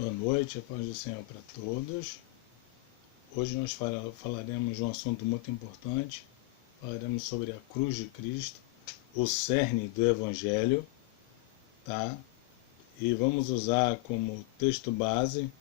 Boa noite, a paz do Senhor para todos. Hoje nós falaremos de um assunto muito importante. Falaremos sobre a cruz de Cristo, o cerne do Evangelho, tá? E vamos usar como texto base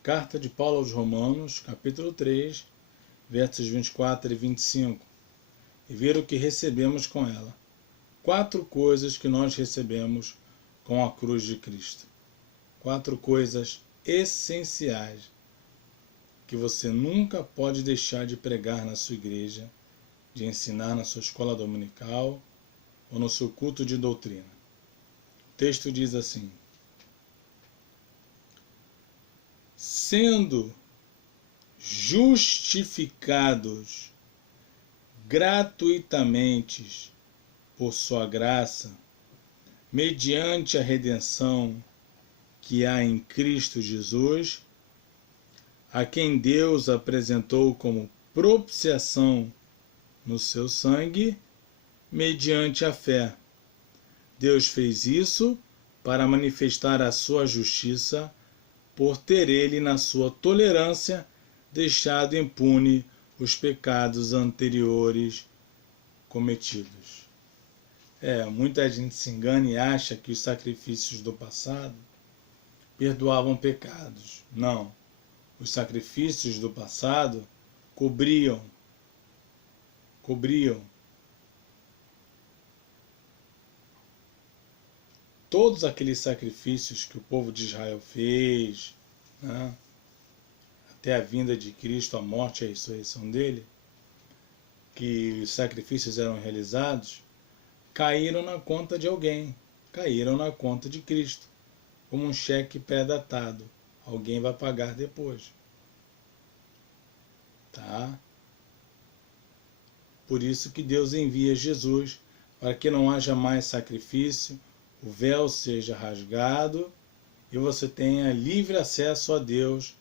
Carta de Paulo aos Romanos, capítulo 3, versos 24 e 25, e ver o que recebemos com ela. 4 coisas que nós recebemos com a cruz de Cristo. 4 coisas essenciais que você nunca pode deixar de pregar na sua igreja, de ensinar na sua escola dominical ou no seu culto de doutrina. O texto diz assim: sendo justificados gratuitamente por sua graça, mediante a redenção que há em Cristo Jesus, a quem Deus apresentou como propiciação no seu sangue, mediante a fé. Deus fez isso para manifestar a sua justiça, por ter ele, na sua tolerância, deixado impune os pecados anteriores cometidos. Muita gente se engana e acha que os sacrifícios do passado perdoavam pecados. Não. Os sacrifícios do passado cobriam todos aqueles sacrifícios que o povo de Israel fez, né? Até a vinda de Cristo, a morte e a ressurreição dele, que os sacrifícios eram realizados, caíram na conta de alguém, caíram na conta de Cristo, como um cheque pré-datado. Alguém vai pagar depois. Tá? Por isso que Deus envia Jesus, para que não haja mais sacrifício, o véu seja rasgado e você tenha livre acesso a Deus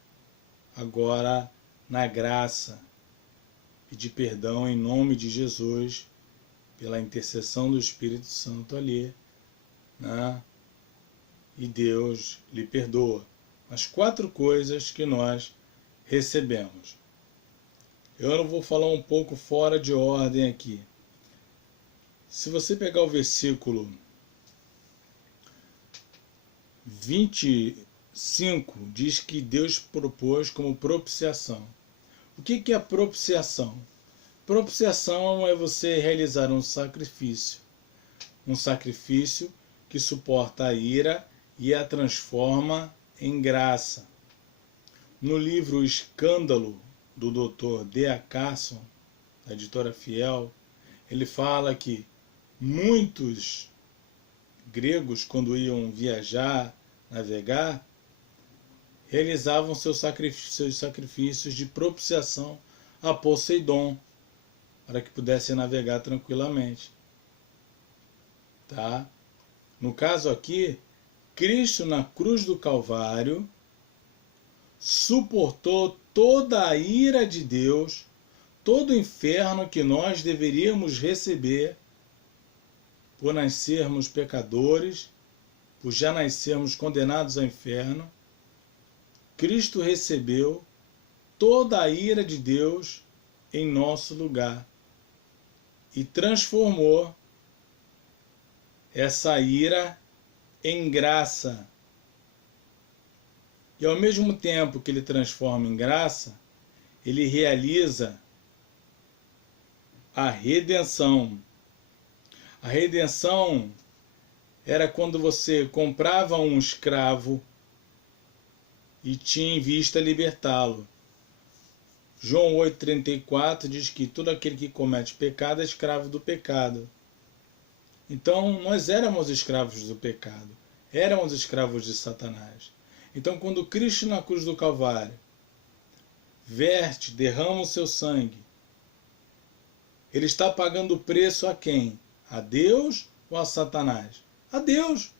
agora na graça. Pedir perdão em nome de Jesus, pela intercessão do Espírito Santo ali, né? E Deus lhe perdoa. As 4 coisas que nós recebemos. Eu vou falar um pouco fora de ordem aqui. Se você pegar o versículo 25, diz que Deus propôs como propiciação. O que é propiciação? Propiciação é você realizar um sacrifício que suporta a ira e a transforma em graça. No livro O Escândalo, do Dr. D.A. Carson, da editora Fiel, ele fala que muitos gregos, quando iam viajar, navegar, realizavam seus sacrifícios de propiciação a Poseidon, para que pudessem navegar tranquilamente. Tá? No caso aqui, Cristo na cruz do Calvário suportou toda a ira de Deus, todo o inferno que nós deveríamos receber por nascermos pecadores, por já nascermos condenados ao inferno. Cristo recebeu toda a ira de Deus em nosso lugar e transformou essa ira em graça. E ao mesmo tempo que ele transforma em graça, ele realiza a redenção. A redenção era quando você comprava um escravo e tinha em vista libertá-lo. João 8,34 diz que todo aquele que comete pecado é escravo do pecado. Então nós éramos escravos do pecado, éramos escravos de Satanás. Então quando Cristo na cruz do Calvário derrama o seu sangue, ele está pagando o preço a quem? A Deus ou a Satanás? A Deus.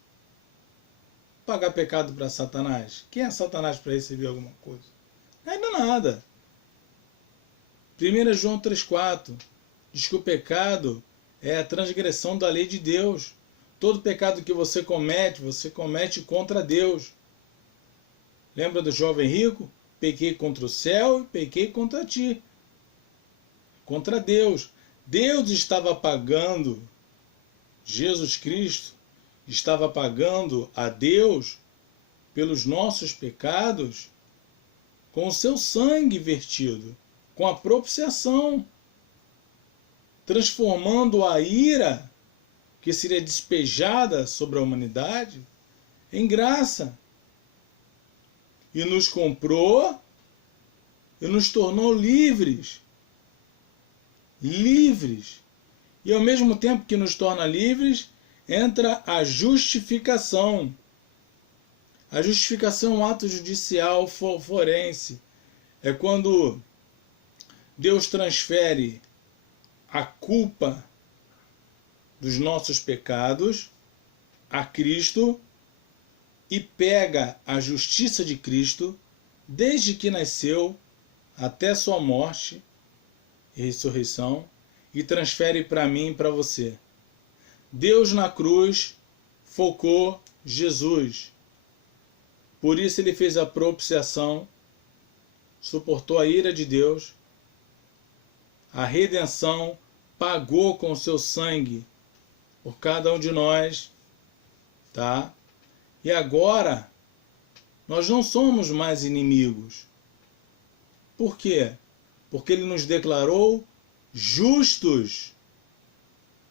Pagar pecado para Satanás? Quem é Satanás para receber alguma coisa? Ainda nada. 1 João 3,4 diz que o pecado é a transgressão da lei de Deus. Todo pecado que você comete contra Deus. Lembra do jovem rico? Pequei contra o céu e pequei contra ti. Contra Deus. Deus estava pagando, Jesus Cristo estava pagando a Deus pelos nossos pecados com o seu sangue vertido, com a propiciação, transformando a ira que seria despejada sobre a humanidade em graça. E nos comprou e nos tornou livres. Livres. E ao mesmo tempo que nos torna livres, entra a justificação. A justificação é um ato judicial forense. É quando Deus transfere a culpa dos nossos pecados a Cristo e pega a justiça de Cristo, desde que nasceu até sua morte e ressurreição, e transfere para mim e para você. Deus na cruz focou Jesus. Por isso ele fez a propiciação, suportou a ira de Deus, a redenção, pagou com o seu sangue por cada um de nós, tá? E agora nós não somos mais inimigos. Por quê? Porque ele nos declarou justos.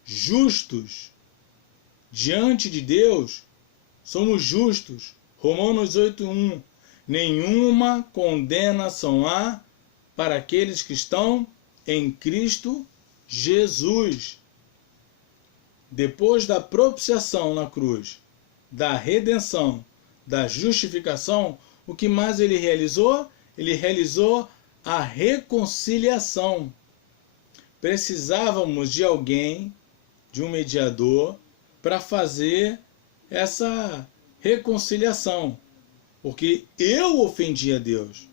Justos. Diante de Deus, somos justos. Romanos 8:1. Nenhuma condenação há para aqueles que estão em Cristo Jesus. Depois da propiciação na cruz, da redenção, da justificação, o que mais ele realizou? Ele realizou a reconciliação. Precisávamos de alguém, de um mediador, para fazer essa reconciliação, porque eu ofendi a Deus.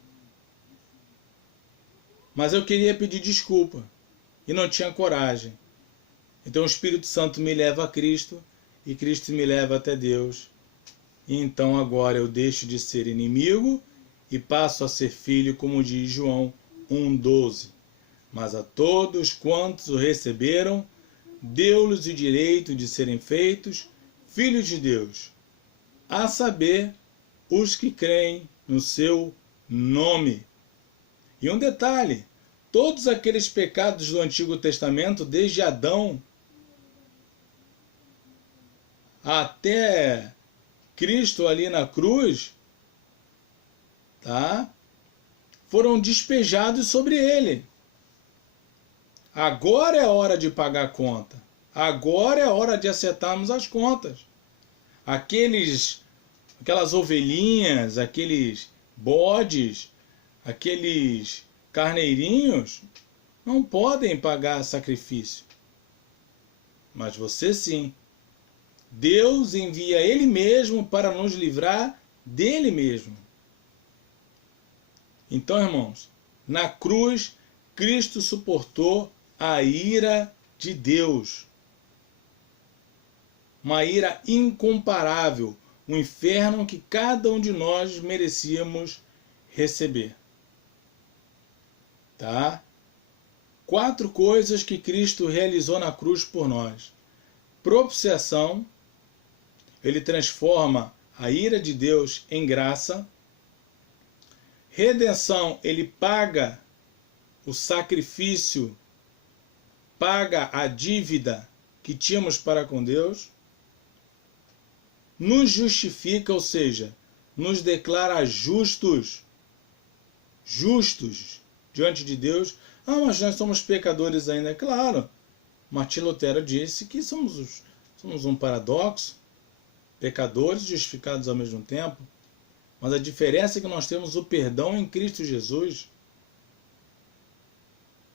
Mas eu queria pedir desculpa e não tinha coragem. Então o Espírito Santo me leva a Cristo e Cristo me leva até Deus. E então agora eu deixo de ser inimigo e passo a ser filho, como diz João 1,12. Mas a todos quantos o receberam, deu-lhes o direito de serem feitos filhos de Deus, a saber, os que creem no seu nome. E um detalhe, todos aqueles pecados do Antigo Testamento, desde Adão até Cristo ali na cruz, tá? Foram despejados sobre ele. Agora é a hora de pagar a conta. Agora é a hora de acertarmos as contas. Aquelas ovelhinhas, aqueles bodes, aqueles carneirinhos, não podem pagar sacrifício. Mas você sim. Deus envia Ele mesmo para nos livrar dele mesmo. Então, irmãos, na cruz, Cristo suportou a ira de Deus. Uma ira incomparável, um inferno que cada um de nós merecíamos receber. Tá? 4 coisas que Cristo realizou na cruz por nós. Propiciação, ele transforma a ira de Deus em graça. Redenção, ele paga o sacrifício, paga a dívida que tínhamos para com Deus. Nos justifica, ou seja, nos declara justos. Justos diante de Deus. Ah, mas nós somos pecadores ainda. É claro. Martim Lutero disse que somos um paradoxo. Pecadores justificados ao mesmo tempo. Mas a diferença é que nós temos o perdão em Cristo Jesus.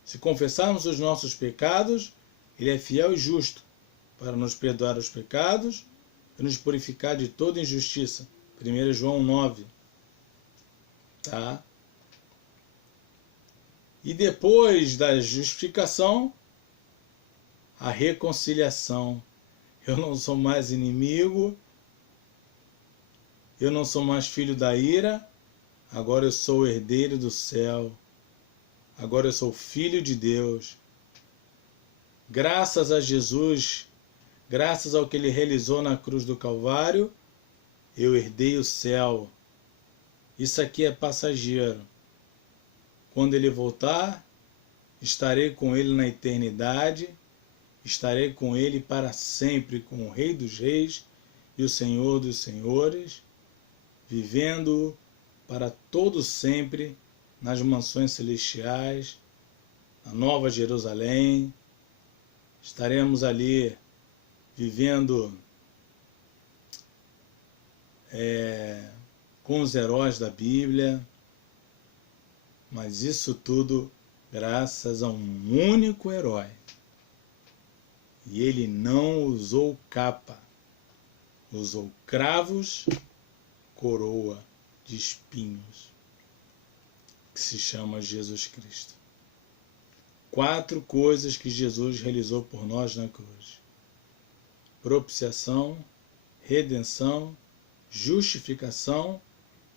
Se confessarmos os nossos pecados, Ele é fiel e justo para nos perdoar os pecados e nos purificar de toda injustiça. 1 João 9. Tá? E depois da justificação, a reconciliação. Eu não sou mais inimigo, eu não sou mais filho da ira, agora eu sou herdeiro do céu, agora eu sou filho de Deus. Graças a Jesus, graças ao que Ele realizou na cruz do Calvário, eu herdei o céu. Isso aqui é passageiro. Quando Ele voltar, estarei com Ele na eternidade, estarei com Ele para sempre, com o Rei dos Reis e o Senhor dos Senhores, vivendo para todo sempre nas mansões celestiais, na Nova Jerusalém. Estaremos ali vivendo com os heróis da Bíblia, mas isso tudo graças a um único herói. E ele não usou capa, usou cravos, coroa de espinhos, que se chama Jesus Cristo. 4 coisas que Jesus realizou por nós na cruz: propiciação, redenção, justificação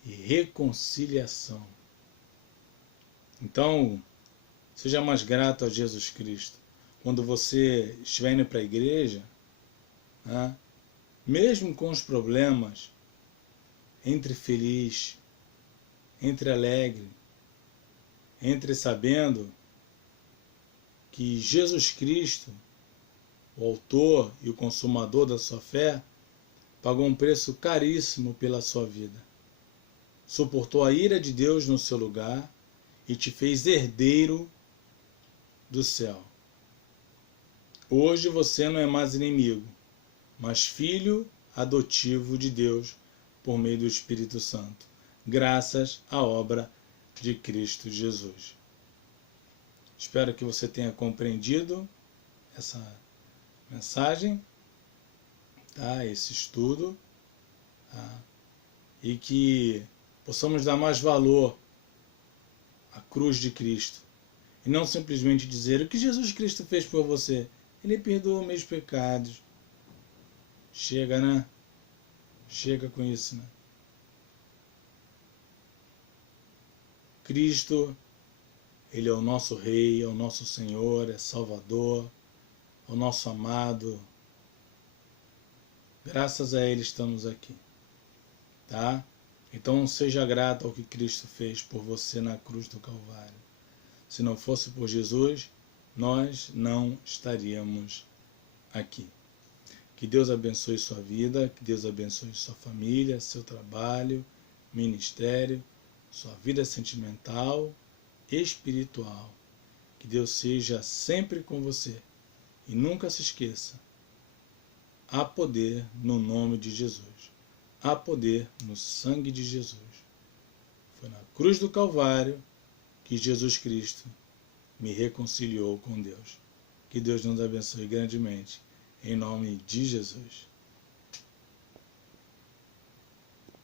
e reconciliação. Então, seja mais grato a Jesus Cristo. Quando você estiver indo para a igreja, né, mesmo com os problemas, entre feliz, entre alegre, entre sabendo que Jesus Cristo, o autor e o consumador da sua fé, pagou um preço caríssimo pela sua vida. Suportou a ira de Deus no seu lugar e te fez herdeiro do céu. Hoje você não é mais inimigo, mas filho adotivo de Deus por meio do Espírito Santo, graças à obra de Cristo Jesus. Espero que você tenha compreendido essa mensagem, tá? Esse estudo, tá? E que possamos dar mais valor à cruz de Cristo e não simplesmente dizer o que Jesus Cristo fez por você. Ele perdoou meus pecados. Chega, né? Chega com isso, né? Cristo, Ele é o nosso Rei, é o nosso Senhor, é Salvador, é o nosso amado. Graças a Ele estamos aqui, tá? Então seja grato ao que Cristo fez por você na cruz do Calvário. Se não fosse por Jesus, nós não estaríamos aqui. Que Deus abençoe sua vida, que Deus abençoe sua família, seu trabalho, ministério, sua vida sentimental, espiritual. Que Deus seja sempre com você. E nunca se esqueça, há poder no nome de Jesus. Há poder no sangue de Jesus. Foi na cruz do Calvário que Jesus Cristo me reconciliou com Deus. Que Deus nos abençoe grandemente. Em nome de Jesus.